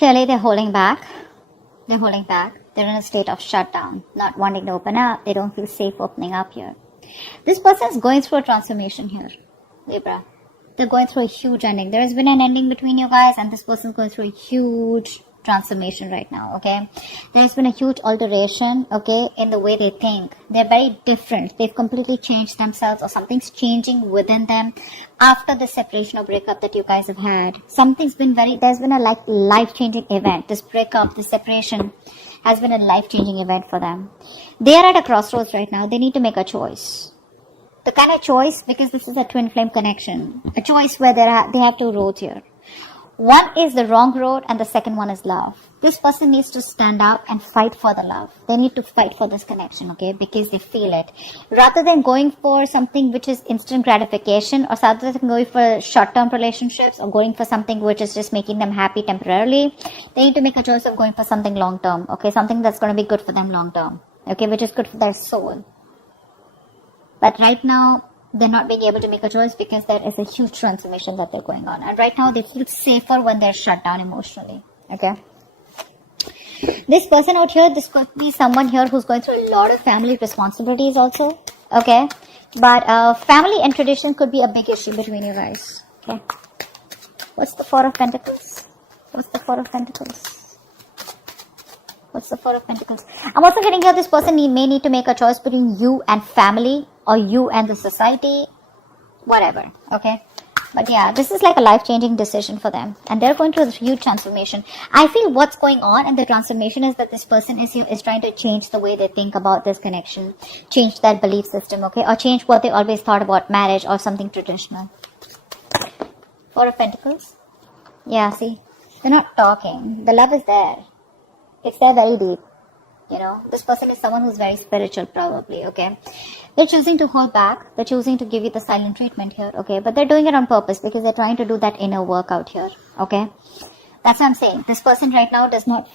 Clearly, they're holding back. They're holding back. They're in a state of shutdown, not wanting to open up. They don't feel safe opening up here. This person is going through a transformation here, Libra. They're going through a huge ending. There has been an ending between you guys, and this person is going through a huge transformation right now, okay? There's been a huge alteration, okay, in the way they think. They're very different. They've completely changed themselves, or something's changing within them after the separation or breakup that you guys have had. There's been a life-changing event. This breakup, this separation has been a life-changing event for them. They are at a crossroads right now. They need to make a choice. The kind of choice, because this is a twin flame connection, a choice where they have two roads here. One is the wrong road and the second one is love. This person needs to stand up and fight for the love. They need to fight for this connection, okay, because they feel it. Rather than going for something which is instant gratification, or rather than going for short-term relationships, or going for something which is just making them happy temporarily, they need to make a choice of going for something long-term, okay, something that's going to be good for them long-term, okay, which is good for their soul. But right now, they're not being able to make a choice because there is a huge transformation that they're going on. And right now, they feel safer when they're shut down emotionally. Okay. This person out here, this could be someone here who's going through a lot of family responsibilities also. Okay. But family and tradition could be a big issue between you guys. Okay. What's the Four of Pentacles? What's the Four of Pentacles? What's the Four of Pentacles? I'm also getting here this person may need to make a choice between you and family, or you and the society, whatever, okay? But yeah, this is like a life-changing decision for them, and they're going through this huge transformation. I feel what's going on in the transformation is that this person is trying to change the way they think about this connection, change their belief system, okay? Or change what they always thought about marriage or something traditional. Four of Pentacles. Yeah, see? They're not talking. The love is there. It's there very deep. You know, this person is someone who's very spiritual, probably, okay? They're choosing to hold back. They're choosing to give you the silent treatment here, okay? But they're doing it on purpose because they're trying to do that inner work out here, okay? That's what I'm saying. This person right now does not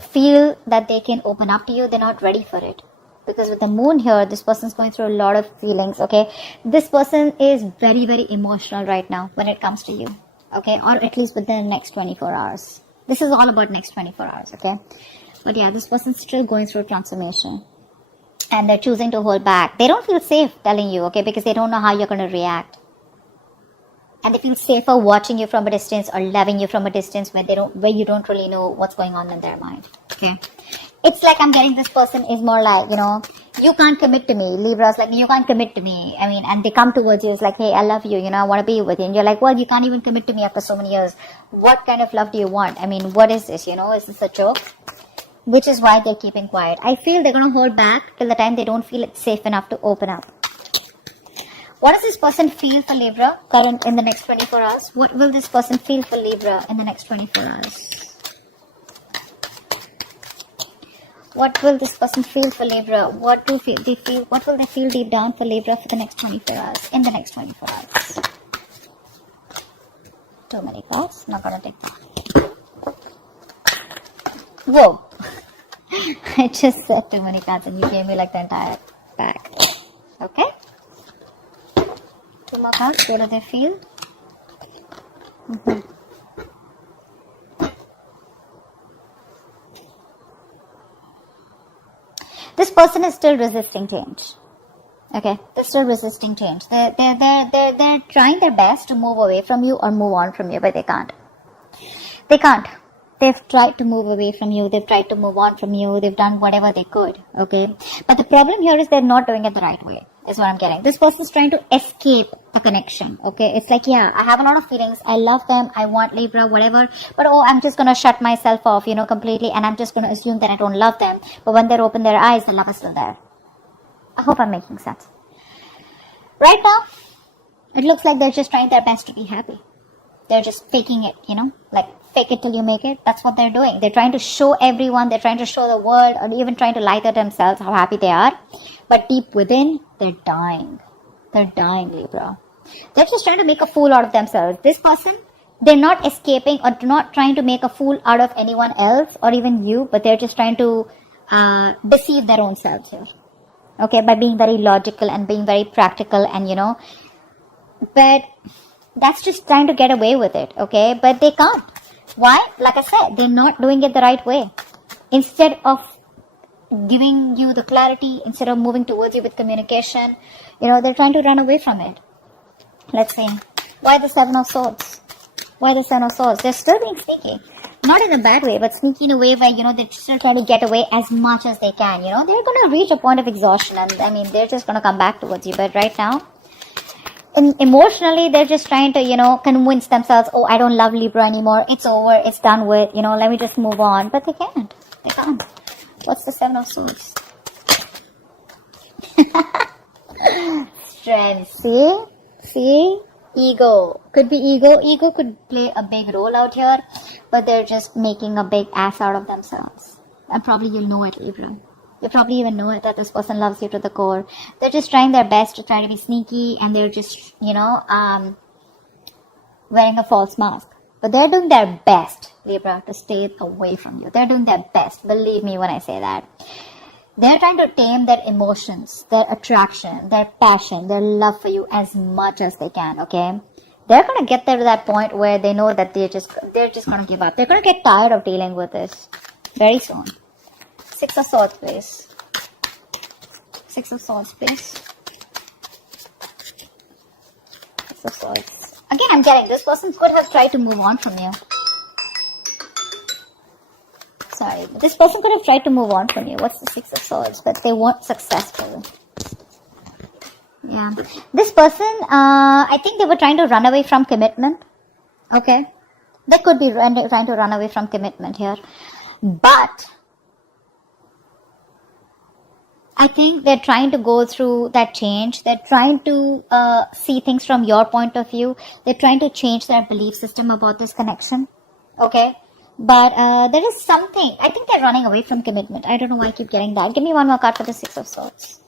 feel that they can open up to you. They're not ready for it. Because with the moon here, this person's going through a lot of feelings, okay? This person is very, very emotional right now when it comes to you, okay? Or at least within the next 24 hours. This is all about next 24 hours, okay? But yeah, this person's still going through transformation. And they're choosing to hold back. They don't feel safe telling you, okay? Because they don't know how you're going to react. And they feel safer watching you from a distance or loving you from a distance where you don't really know what's going on in their mind, okay? It's like I'm getting this person is more like, you know, you can't commit to me. Libra's like, you can't commit to me. I mean, and they come towards you. It's like, hey, I love you. You know, I want to be with you. And you're like, well, you can't even commit to me after so many years. What kind of love do you want? I mean, what is this? You know, is this a joke? Which is why they're keeping quiet. I feel they're going to hold back till the time they don't feel it's safe enough to open up. What does this person feel for Libra in the next 24 hours? What will this person feel for Libra in the next 24 hours? What will this person feel for Libra? What will they feel deep down for Libra for the next 24 hours? In the next 24 hours. Too many cards. Not going to take that. Whoa. I just said too many cards and you gave me like the entire pack. Okay. Two more cards. What do they feel? This person is still resisting change. Okay, they're still resisting change. They're trying their best to move away from you or move on from you, but they can't. They can't. They've tried to move away from you. They've tried to move on from you. They've done whatever they could. Okay, but the problem here is they're not doing it the right way. Is what I'm getting. This person's trying to escape the connection. Okay, it's like, yeah, I have a lot of feelings. I love them. I want Libra, whatever. But oh, I'm just gonna shut myself off, you know, completely, and I'm just gonna assume that I don't love them. But when they open their eyes, the love is still there. I hope I'm making sense. Right now, it looks like they're just trying their best to be happy. They're just faking it, you know, like fake it till you make it. That's what they're doing. They're trying to show everyone. They're trying to show the world, or even trying to lie to themselves how happy they are. But deep within, they're dying. They're dying, Libra. They're just trying to make a fool out of themselves. This person, they're not escaping or not trying to make a fool out of anyone else or even you, but they're just trying to deceive their own selves here. Okay, by being very logical and being very practical and, you know, but that's just trying to get away with it, okay? But they can't. Why? Like I said, they're not doing it the right way. Instead of giving you the clarity, instead of moving towards you with communication, they're trying to run away from it. Let's see. Why the Seven of Swords? Why the Seven of Swords? They're still being sneaky. Not in a bad way, but sneaky in a way where, they're still trying to get away as much as they can. They're going to reach a point of exhaustion, and they're just going to come back towards you. But right now, emotionally, they're just trying to, convince themselves, oh, I don't love Libra anymore. It's over. It's done with. Let me just move on. But they can't. They can't. What's the Seven of Swords? Strength. See? Ego. Could be ego. Ego could play a big role out here, but they're just making a big ass out of themselves. And probably you'll know it, Libra. You probably even know it, that this person loves you to the core. They're just trying their best to try to be sneaky, and they're just, wearing a false mask. But they're doing their best, Libra, to stay away from you. They're doing their best. Believe me when I say that. They're trying to tame their emotions, their attraction, their passion, their love for you as much as they can, okay? They're going to get there to that point where they know that they're just going to give up. They're going to get tired of dealing with this very soon. Six of Swords, please. Six of Swords, please. Six of Swords. Again, I'm getting this person could have tried to move on from you. Sorry, this person could have tried to move on from you. What's the Six of Swords? But they weren't successful. Yeah. This person, I think they were trying to run away from commitment. Okay. They could be trying to run away from commitment here. But I think they're trying to go through that change. They're trying to see things from your point of view. They're trying to change their belief system about this connection. Okay. But there is something. I think they're running away from commitment. I don't know why I keep getting that. Give me one more card for the Six of Swords.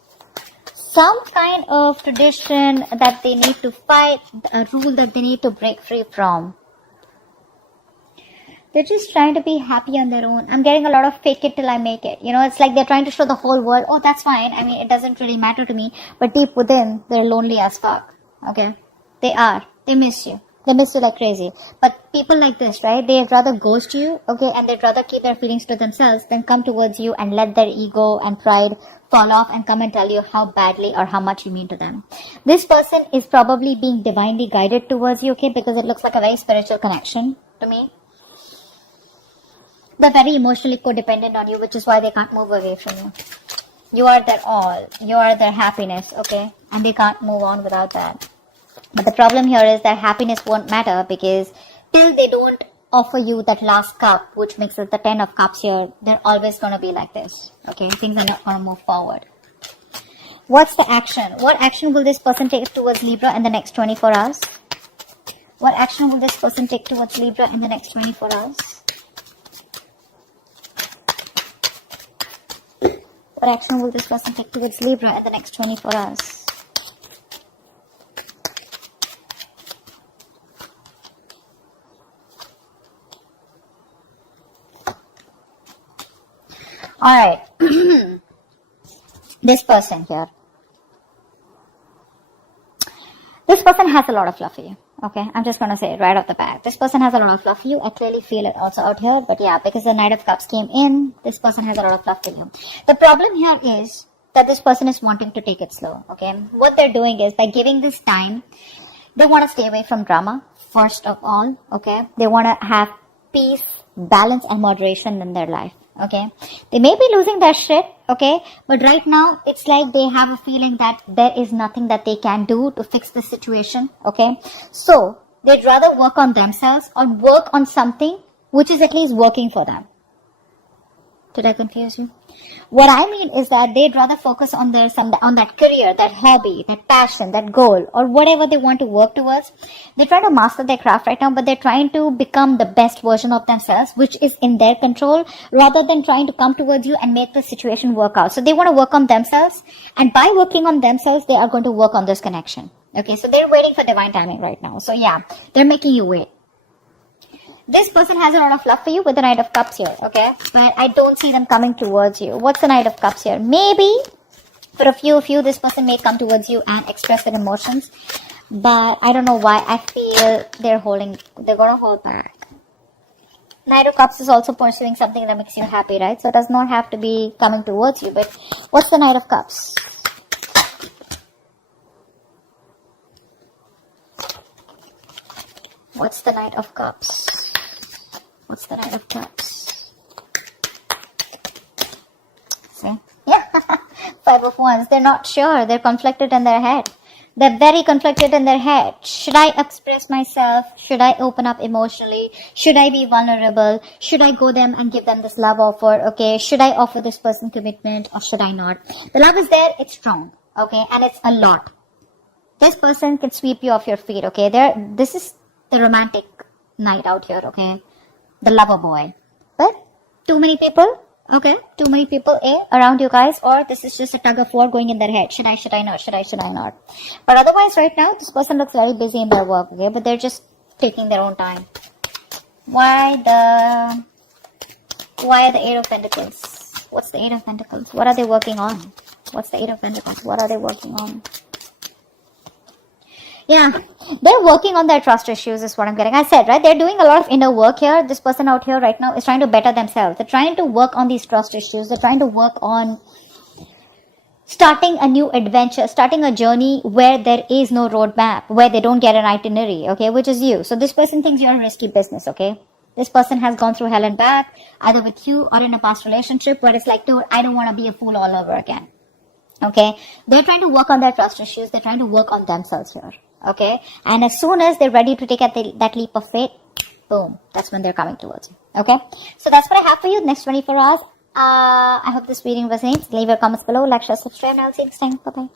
Some kind of tradition that they need to fight, a rule that they need to break free from. They're just trying to be happy on their own. I'm getting a lot of fake it till I make it. It's like they're trying to show the whole world, oh, that's fine. It doesn't really matter to me. But deep within, they're lonely as fuck. Okay? They are. They miss you. They miss you like crazy. But people like this, right? They'd rather ghost you, okay? And they'd rather keep their feelings to themselves than come towards you and let their ego and pride fall off and come and tell you how badly or how much you mean to them. This person is probably being divinely guided towards you, okay? Because it looks like a very spiritual connection to me. They're very emotionally codependent on you, which is why they can't move away from you. You are their all. You are their happiness, okay? And they can't move on without that. But the problem here is that happiness won't matter, because till they don't offer you that last cup, which makes it the 10 of cups here, they're always going to be like this. Okay, things are not going to move forward. What's the action? What action will this person take towards Libra in the next 24 hours? What action will this person take towards Libra in the next 24 hours? What action will this person take towards Libra in the next 24 hours? Alright, this person here. This person has a lot of love for you. Okay, I'm just going to say it right off the bat. This person has a lot of love for you. I clearly feel it also out here. But yeah, because the Knight of Cups came in, this person has a lot of love for you. The problem here is that this person is wanting to take it slow. Okay, what they're doing is, by giving this time, they want to stay away from drama, first of all. Okay, they want to have peace, balance and moderation in their life. Okay, they may be losing their shit, okay, but right now it's like they have a feeling that there is nothing that they can do to fix the situation. Okay, so they'd rather work on themselves or work on something which is at least working for them. Did I confuse you? What I mean is that they'd rather focus on on that career, that hobby, that passion, that goal, or whatever they want to work towards. They're trying to master their craft right now, but they're trying to become the best version of themselves, which is in their control, rather than trying to come towards you and make the situation work out. So they want to work on themselves, and by working on themselves, they are going to work on this connection. Okay, so they're waiting for divine timing right now. So yeah, they're making you wait. This person has a lot of love for you with the Knight of Cups here, okay? But I don't see them coming towards you. What's the Knight of Cups here? Maybe for a few of you, this person may come towards you and express their emotions. But I don't know why. I feel they're going to hold back. Knight of Cups is also pursuing something that makes you happy, right? So it does not have to be coming towards you. But what's the Knight of Cups? What's the Knight of Cups? What's the Knight of Cups? See? Yeah. Five of Wands. They're not sure. They're conflicted in their head. They're very conflicted in their head. Should I express myself? Should I open up emotionally? Should I be vulnerable? Should I go them and give them this love offer? Okay. Should I offer this person commitment or should I not? The love is there. It's strong. Okay. And it's a lot. This person can sweep you off your feet. Okay. This is the romantic night out here. Okay. The lover boy. But too many people. Okay, too many people around you guys, or this is just a tug of war going in their head. Should I not? Should I not? But otherwise, right now, this person looks very busy in their work, okay? But they're just taking their own time. Why the Eight of Pentacles? What's the Eight of Pentacles? What are they working on? What's the Eight of Pentacles? What are they working on? Yeah, they're working on their trust issues is what I'm getting. I said, right? They're doing a lot of inner work here. This person out here right now is trying to better themselves. They're trying to work on these trust issues. They're trying to work on starting a new adventure, starting a journey where there is no roadmap, where they don't get an itinerary, okay, which is you. So this person thinks you're a risky business, okay? This person has gone through hell and back, either with you or in a past relationship where it's like, dude, I don't want to be a fool all over again. Okay? They're trying to work on their trust issues. They're trying to work on themselves here. Okay, and as soon as they're ready to take that leap of faith, boom, that's when they're coming towards you. Okay, so that's what I have for you next 24 hours. I hope this reading resonates. Leave your comments below, like, share, subscribe, and I'll see you next time. Bye bye.